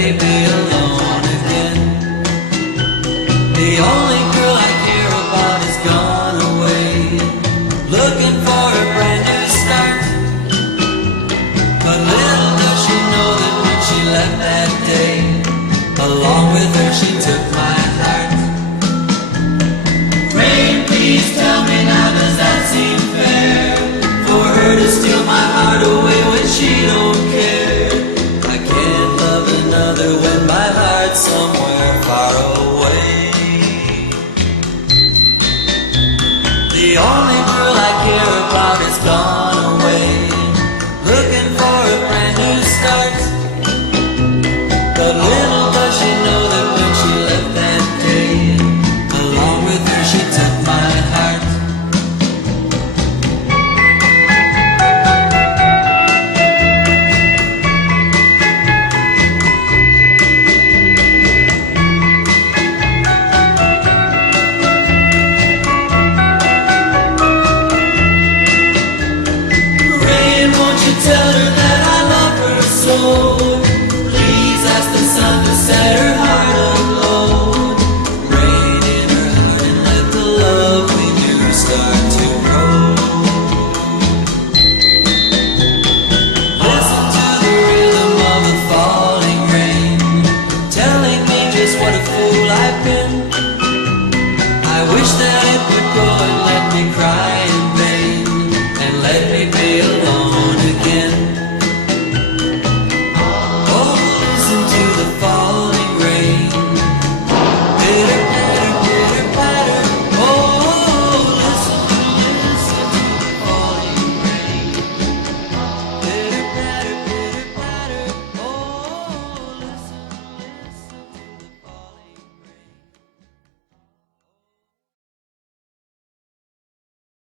me be alone again. The only girl I care about is gone away, looking for a brand new start. But little does she know that when she left that day, along with her she took my heart. Rain, please tell me now, does that seem fair? For her to steal my heart away when she don't care. I can't love another when my heart's somewhere far away. The only girl I care about is gone away, looking for a brand new start. But little does she know that when she left that day, along with her she took my heart. Rain, won't you tell her that I love her so? Please ask the sun to set her heart aglow. Rain in her heart and let the love we do start to grow. Listen to the rhythm of the falling rain, telling me just what a fool I've been. I wish that it would go and let me cry in vain, and let me